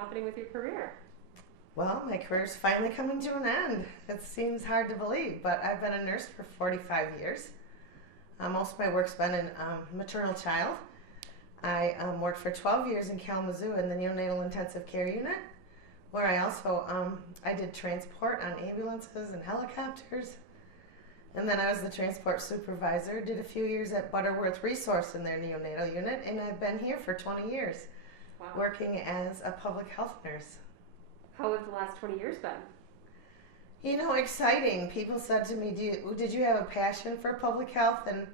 happening with your career? Well, my career's finally coming to an end. It seems hard to believe, but I've been a nurse for 45 years. Most of my work's been in maternal child. I worked for 12 years in Kalamazoo in the neonatal intensive care unit, where I also I did transport on ambulances and helicopters. And then I was the transport supervisor, did a few years at Butterworth Resource in their neonatal unit, and I've been here for 20 years, Wow. working as a public health nurse. How have the last 20 years been? You know, exciting. People said to me, did you have a passion for public health? And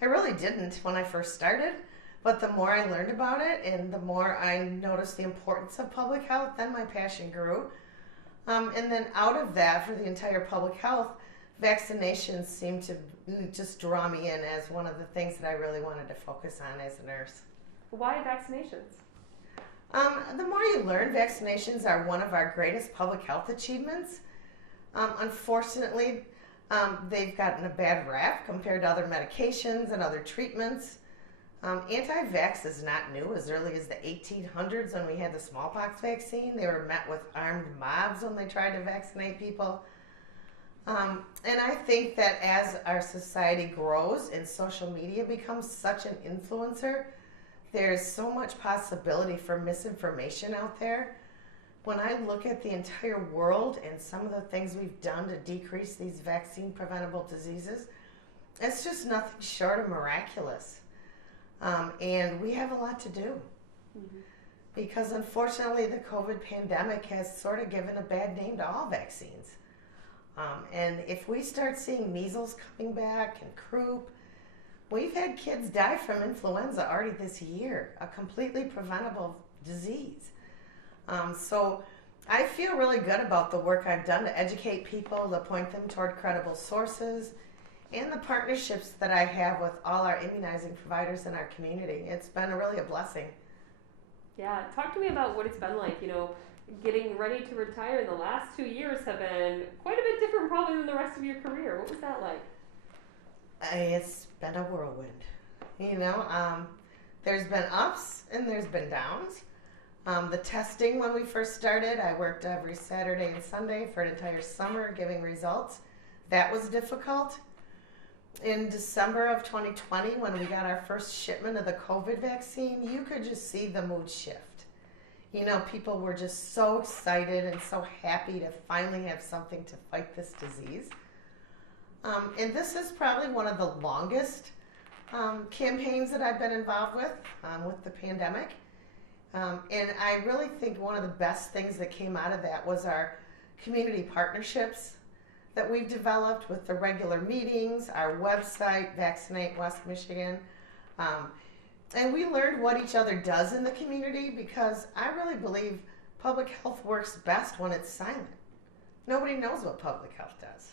I really didn't when I first started. But the more I learned about it and the more I noticed the importance of public health, then my passion grew. And then out of that, for the entire public health, vaccinations seemed to just draw me in as one of the things that I really wanted to focus on as a nurse. Why vaccinations? The more you learn, vaccinations are one of our greatest public health achievements. Unfortunately, they've gotten a bad rap compared to other medications and other treatments. Anti-vax is not new. As early as the 1800s when we had the smallpox vaccine, they were met with armed mobs when they tried to vaccinate people. And I think that as our society grows and social media becomes such an influencer, there's so much possibility for misinformation out there. When I look at the entire world and some of the things we've done to decrease these vaccine preventable diseases, it's just nothing short of miraculous. And we have a lot to do. Mm-hmm. Because unfortunately the COVID pandemic has sort of given a bad name to all vaccines. And if we start seeing measles coming back and croup, we've had kids die from influenza already this year, a completely preventable disease. So I feel really good about the work I've done to educate people, to point them toward credible sources, and the partnerships that I have with all our immunizing providers in our community. It's been really a blessing. Yeah, talk to me about what it's been like. Getting ready to retire, the last 2 years have been quite a bit different probably than the rest of your career. What was that like? It's been a whirlwind. There's been ups and there's been downs. The testing when we first started, I worked every Saturday and Sunday for an entire summer giving results. That was difficult. In December of 2020, when we got our first shipment of the COVID vaccine, you could just see the mood shift. People were just so excited and so happy to finally have something to fight this disease. And this is probably one of the longest campaigns that I've been involved with the pandemic. And I really think one of the best things that came out of that was our community partnerships that we've developed with the regular meetings, our website, Vaccinate West Michigan. And we learned what each other does in the community, because I really believe public health works best when it's silent. Nobody knows what public health does.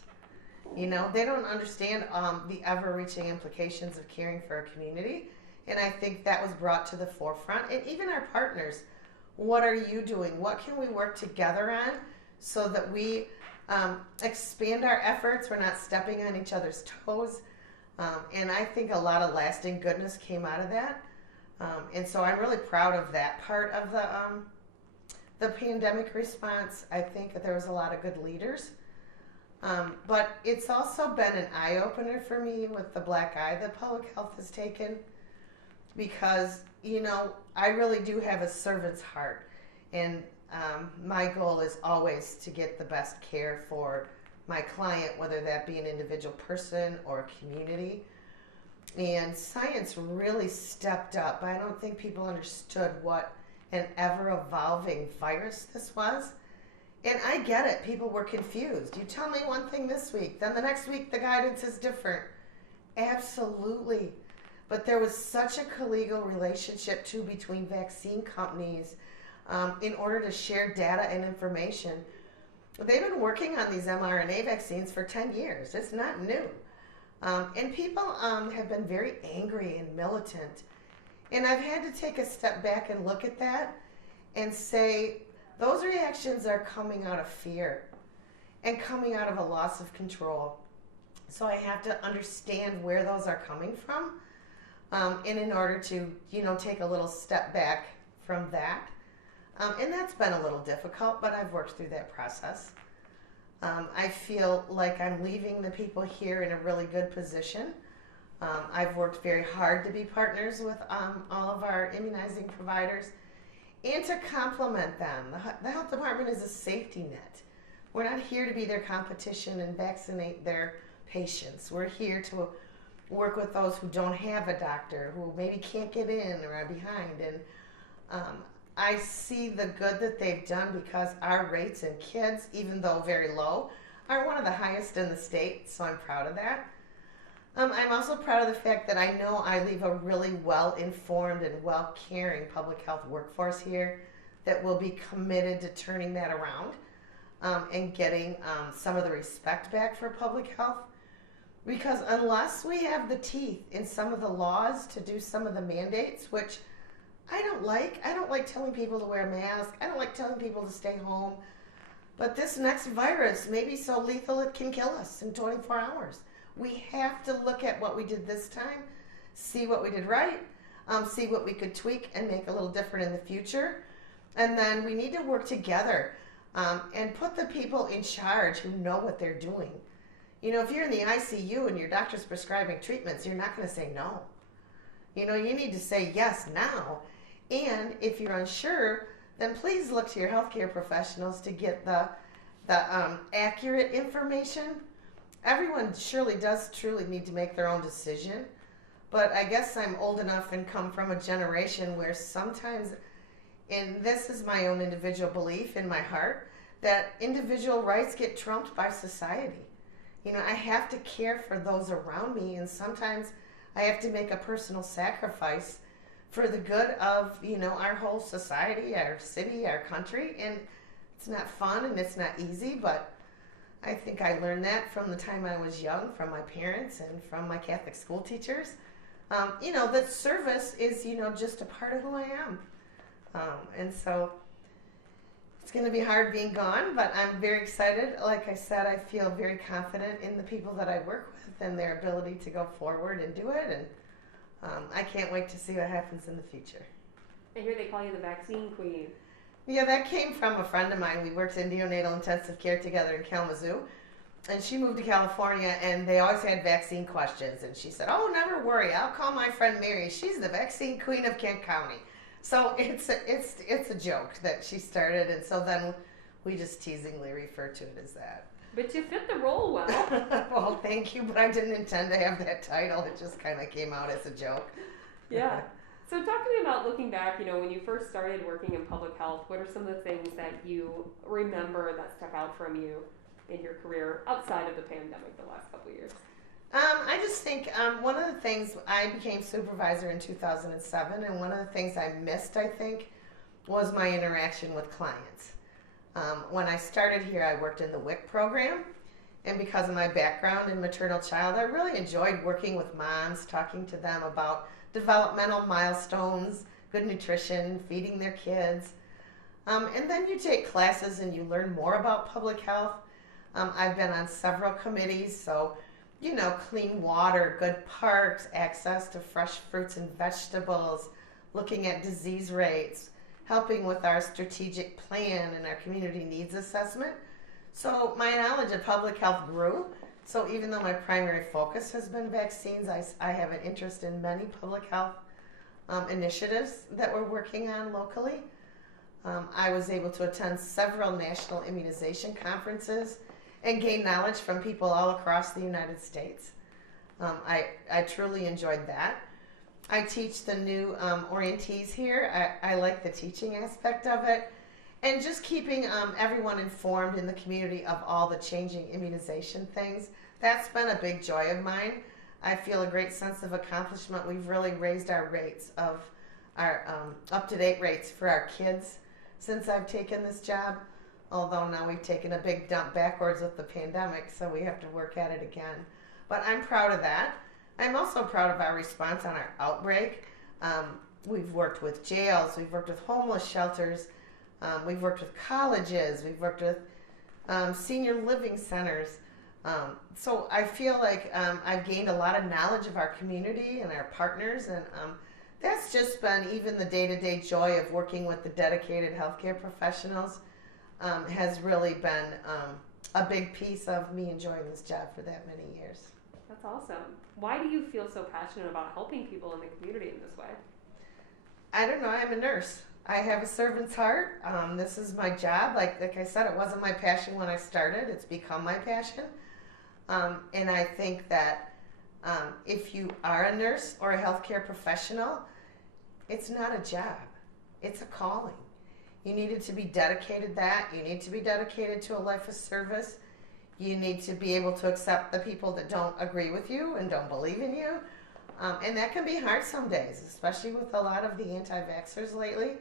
They don't understand the ever-reaching implications of caring for a community. And I think that was brought to the forefront. And even our partners, what are you doing? What can we work together on so that we expand our efforts? We're not stepping on each other's toes. And I think a lot of lasting goodness came out of that. And so I'm really proud of that part of the pandemic response. I think that there was a lot of good leaders. But it's also been an eye-opener for me with the black eye that public health has taken, because, I really do have a servant's heart, and my goal is always to get the best care for my client, whether that be an individual person or a community. And science really stepped up. I don't think people understood what an ever-evolving virus this was. And I get it. People were confused. You tell me one thing this week, then the next week the guidance is different. Absolutely. But there was such a collegial relationship, too, between vaccine companies in order to share data and information. They've been working on these mRNA vaccines for 10 years. It's not new. And people have been very angry and militant. And I've had to take a step back and look at that and say, those reactions are coming out of fear and coming out of a loss of control. So I have to understand where those are coming from. And in order to, take a little step back from that, And that's been a little difficult, but I've worked through that process. I feel like I'm leaving the people here in a really good position. I've worked very hard to be partners with all of our immunizing providers and to complement them. The health department is a safety net. We're not here to be their competition and vaccinate their patients. We're here to work with those who don't have a doctor, who maybe can't get in or are behind. And I see the good that they've done because our rates in kids, even though very low, are one of the highest in the state, so I'm proud of that. I'm also proud of the fact that I know I leave a really well-informed and well-caring public health workforce here that will be committed to turning that around and getting some of the respect back for public health. Because unless we have the teeth in some of the laws to do some of the mandates, which I don't like telling people to wear a mask. I don't like telling people to stay home. But this next virus may be so lethal it can kill us in 24 hours. We have to look at what we did this time, see what we did right, see what we could tweak and make a little different in the future. And then we need to work together and put the people in charge who know what they're doing. You know, if you're in the ICU and your doctor's prescribing treatments, you're not going to say no. You know, you need to say yes now. And if you're unsure, then please look to your healthcare professionals to get the accurate information. Everyone surely does truly need to make their own decision. But I guess I'm old enough and come from a generation where sometimes, and this is my own individual belief in my heart, that individual rights get trumped by society. You know, I have to care for those around me, and sometimes I have to make a personal sacrifice for the good of, you know, our whole society, our city, our country. And it's not fun and it's not easy, but I think I learned that from the time I was young, from my parents and from my Catholic school teachers. You know, that service is, you know, just a part of who I am. And so it's going to be hard being gone, but I'm very excited. Like I said, I feel very confident in the people that I work with and their ability to go forward and do it. And I can't wait to see what happens in the future. I hear they call you the vaccine queen. Yeah, that came from a friend of mine. We worked in neonatal intensive care together in Kalamazoo. And she moved to California, and they always had vaccine questions. And she said, "Oh, never worry. I'll call my friend Mary. She's the vaccine queen of Kent County." So it's a joke that she started, and so then we just teasingly refer to it as that. But you fit the role well. Well, thank you, but I didn't intend to have that title. It just kind of came out as a joke. Yeah. So talk to me about looking back, you know, when you first started working in public health, what are some of the things that you remember that stuck out from you in your career outside of the pandemic the last couple of years? I just think one of the things, I became supervisor in 2007, and one of the things I missed, I think, was my interaction with clients. When I started here, I worked in the WIC program, and because of my background in maternal child, I really enjoyed working with moms, talking to them about developmental milestones, good nutrition, feeding their kids. And then you take classes and you learn more about public health. I've been on several committees, so, you know, clean water, good parks, access to fresh fruits and vegetables, looking at disease rates, helping with our strategic plan and our community needs assessment. So my knowledge of public health grew. So even though my primary focus has been vaccines, I have an interest in many public health initiatives that we're working on locally. I was able to attend several national immunization conferences and gain knowledge from people all across the United States. I truly enjoyed that. I teach the new orientees here. I like the teaching aspect of it. And just keeping everyone informed in the community of all the changing immunization things. That's been a big joy of mine. I feel a great sense of accomplishment. We've really raised our rates of our up-to-date rates for our kids since I've taken this job. Although now we've taken a big dump backwards with the pandemic, so we have to work at it again. But I'm proud of that. I'm also proud of our response on our outbreak. We've worked with jails, we've worked with homeless shelters, we've worked with colleges, we've worked with senior living centers. So I feel like I've gained a lot of knowledge of our community and our partners, and That's just been even the day-to-day joy of working with the dedicated healthcare professionals has really been a big piece of me enjoying this job for that many years. That's awesome. Why do you feel so passionate about helping people in the community in this way? I don't know. I'm a nurse. I have a servant's heart. This is my job. Like I said, it wasn't my passion when I started. It's become my passion. And I think that if you are a nurse or a healthcare professional, it's not a job. It's a calling. You needed to be dedicated that. You need to be dedicated to a life of service. You need to be able to accept the people that don't agree with you and don't believe in you. And that can be hard some days, especially with a lot of the anti-vaxxers lately.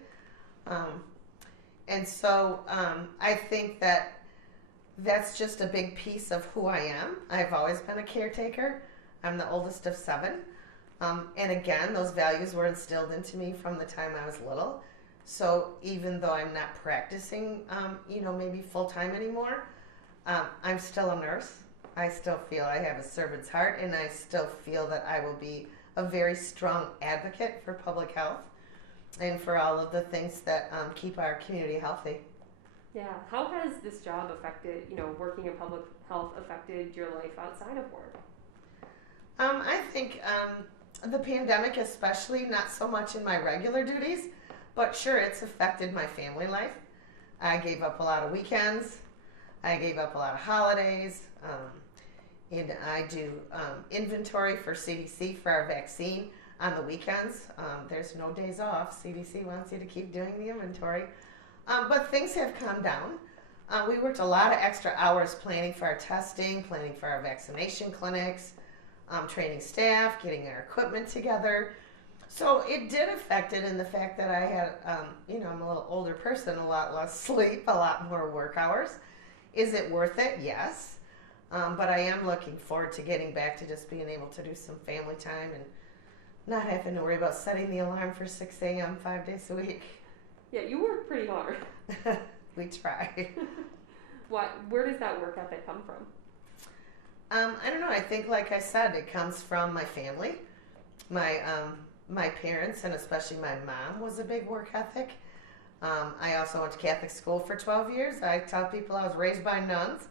And so I think that that's just a big piece of who I am. I've always been a caretaker. I'm the oldest of 7. And again, those values were instilled into me from the time I was little. So even though I'm not practicing, maybe full-time anymore, I'm still a nurse. I still feel I have a servant's heart, and I still feel that I will be a very strong advocate for public health and for all of the things that keep our community healthy. Yeah. How has this job affected, working in public health affected your life outside of work? I think the pandemic especially, not so much in my regular duties, but sure, it's affected my family life. I gave up a lot of weekends. I gave up a lot of holidays. And I do inventory for CDC for our vaccine on the weekends. There's no days off. CDC wants you to keep doing the inventory. But things have calmed down. We worked a lot of extra hours planning for our testing, planning for our vaccination clinics, training staff, getting our equipment together. So it did affect it in the fact that I had, I'm a little older person, a lot less sleep, a lot more work hours. Is it worth it? Yes. But I am looking forward to getting back to just being able to do some family time and not having to worry about setting the alarm for 6 a.m. 5 days a week. Yeah, you work pretty hard. We try. Where does that work ethic come from? I don't know. I think, like I said, it comes from my family. My parents, and especially my mom, was a big work ethic. I also went to Catholic school for 12 years. I tell people I was raised by nuns.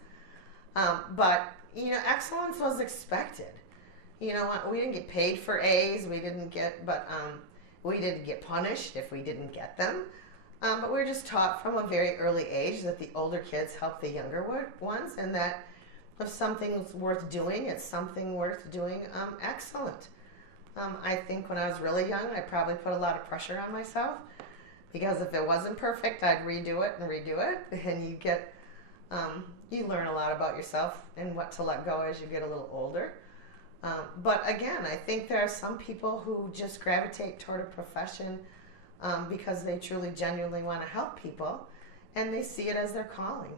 But excellence was expected. We didn't get paid for A's. We didn't get punished if we didn't get them. But we were just taught from a very early age that the older kids help the younger ones, and that if something's worth doing, it's something worth doing excellent. I think when I was really young, I probably put a lot of pressure on myself, because if it wasn't perfect, I'd redo it, and you learn a lot about yourself and what to let go as you get a little older. But again, I think there are some people who just gravitate toward a profession because they truly, genuinely want to help people, and they see it as their calling.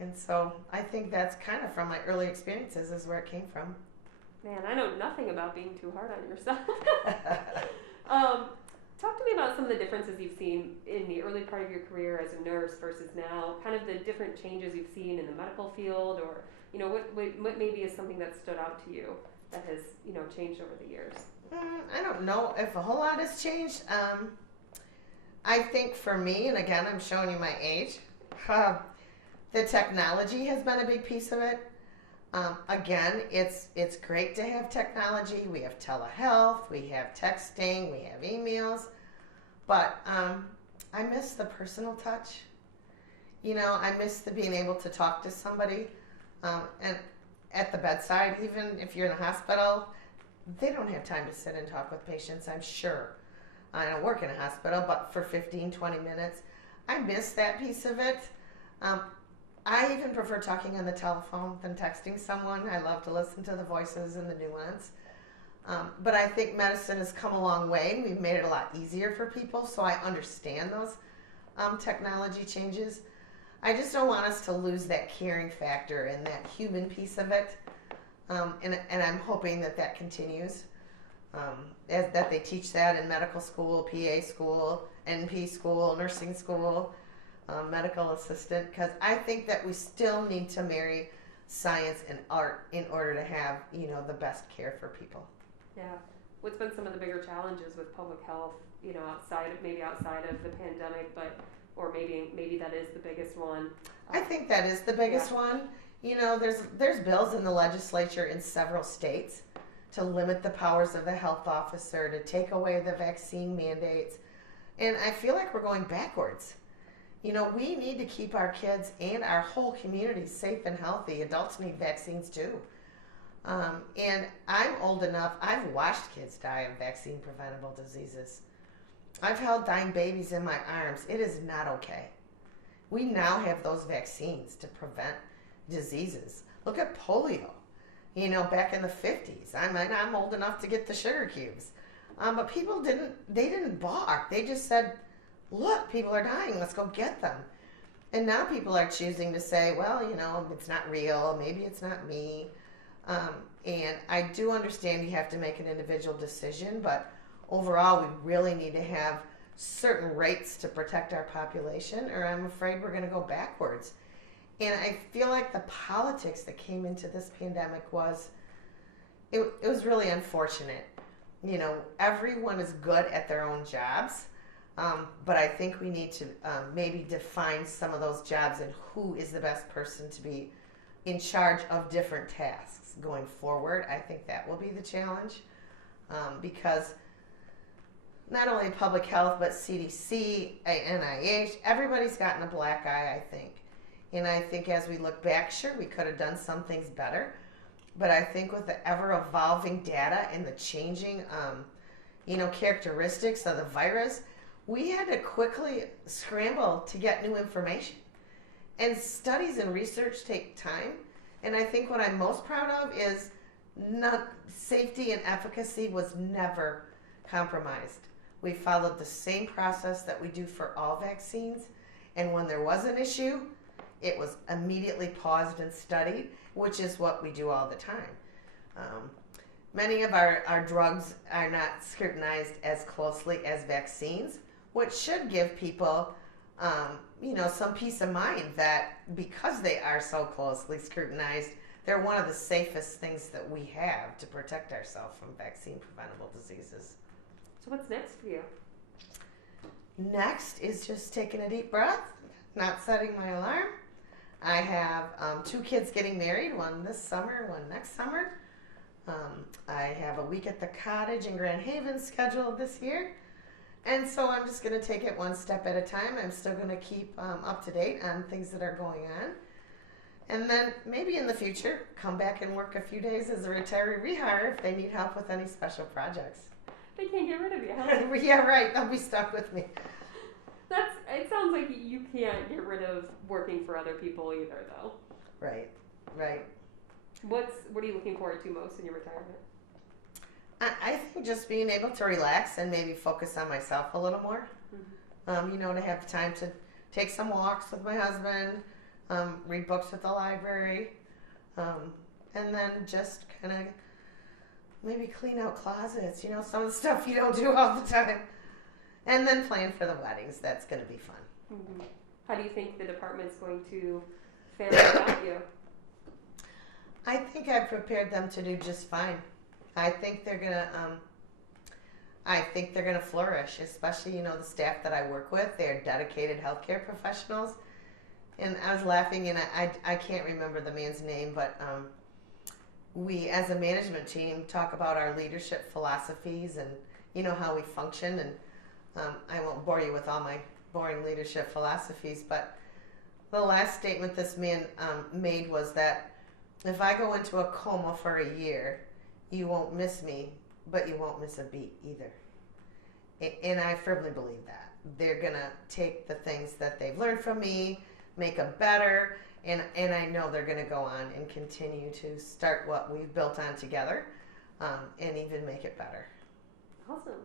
And so I think that's kind of from my early experiences is where it came from. Man, I know nothing about being too hard on yourself. Talk to me about some of the differences you've seen in the early part of your career as a nurse versus now, kind of the different changes you've seen in the medical field, or what maybe is something that stood out to you that has changed over the years. I don't know if a whole lot has changed. I think for me, and again, I'm showing you my age, the technology has been a big piece of it. Again, it's great to have technology. We have telehealth, we have texting, we have emails, but I miss the personal touch. I miss being able to talk to somebody, and at the bedside, even if you're in a hospital, they don't have time to sit and talk with patients, I'm sure. I don't work in a hospital, but for 15, 20 minutes, I miss that piece of it. I even prefer talking on the telephone than texting someone. I love to listen to the voices and the nuance. But I think medicine has come a long way, and we've made it a lot easier for people, so I understand those technology changes. I just don't want us to lose that caring factor and that human piece of it. And I'm hoping that continues, that they teach that in medical school, PA school, NP school, nursing school, medical assistant, because I think that we still need to marry science and art in order to have the best care for people. Yeah. what's been some of the bigger challenges with public health, you know, outside of the pandemic, but or maybe that is the biggest one. I think that is the biggest one. You know, there's bills in the legislature in several states to limit the powers of the health officer, to take away the vaccine mandates. And I feel like we're going backwards. You know, we need to keep our kids and our whole community safe and healthy. Adults need vaccines too. And I'm old enough, I've watched kids die of vaccine preventable diseases. I've held dying babies in my arms. It is not okay. We now have those vaccines to prevent diseases. Look at polio. You know, back in the 50s, I'm old enough to get the sugar cubes. But people didn't balk. They just said, look, people are dying, let's go get them. And now people are choosing to say, well, you know, it's not real, maybe it's not me. And I do understand you have to make an individual decision, but overall we really need to have certain rates to protect our population, or I'm afraid we're going to go backwards. And I feel like the politics that came into this pandemic was really unfortunate. You know, everyone is good at their own jobs, but I think we need to maybe define some of those jobs and who is the best person to be in charge of different tasks going forward. I think that will be the challenge, because not only public health, but CDC, NIH, everybody's gotten a black eye, I think. And I think as we look back, sure, we could have done some things better. But I think with the ever-evolving data and the changing, characteristics of the virus, we had to quickly scramble to get new information. And studies and research take time. And I think what I'm most proud of is safety and efficacy was never compromised. We followed the same process that we do for all vaccines. And when there was an issue, it was immediately paused and studied, which is what we do all the time. Many of our drugs are not scrutinized as closely as vaccines, which should give people, some peace of mind that because they are so closely scrutinized, they're one of the safest things that we have to protect ourselves from vaccine preventable diseases. So what's next for you? Next is just taking a deep breath, not setting my alarm. I have 2 kids getting married, one this summer, one next summer. I have a week at the cottage in Grand Haven scheduled this year. And so I'm just going to take it one step at a time. I'm still going to keep up to date on things that are going on. And then maybe in the future, come back and work a few days as a retiree rehire if they need help with any special projects. They can't get rid of you, huh? Yeah, right. They'll be stuck with me. It sounds like you can't get rid of working for other people either, though. Right. What are you looking forward to most in your retirement? I think just being able to relax and maybe focus on myself a little more. Mm-hmm. To have time to take some walks with my husband, read books at the library, and then just kind of maybe clean out closets, some of the stuff you don't do all the time. And then plan for the weddings. That's going to be fun. Mm-hmm. How do you think the department's going to fare without you? I think I've prepared them to do just fine. I think they're gonna flourish, especially the staff that I work with. They're dedicated healthcare professionals. And I was laughing, and I can't remember the man's name, but we as a management team talk about our leadership philosophies and how we function. And I won't bore you with all my boring leadership philosophies, but the last statement this man made was that if I go into a coma for a year, you won't miss me, but you won't miss a beat either. And I firmly believe that. They're going to take the things that they've learned from me, make them better, and I know they're going to go on and continue to start what we've built on together, and even make it better. Awesome.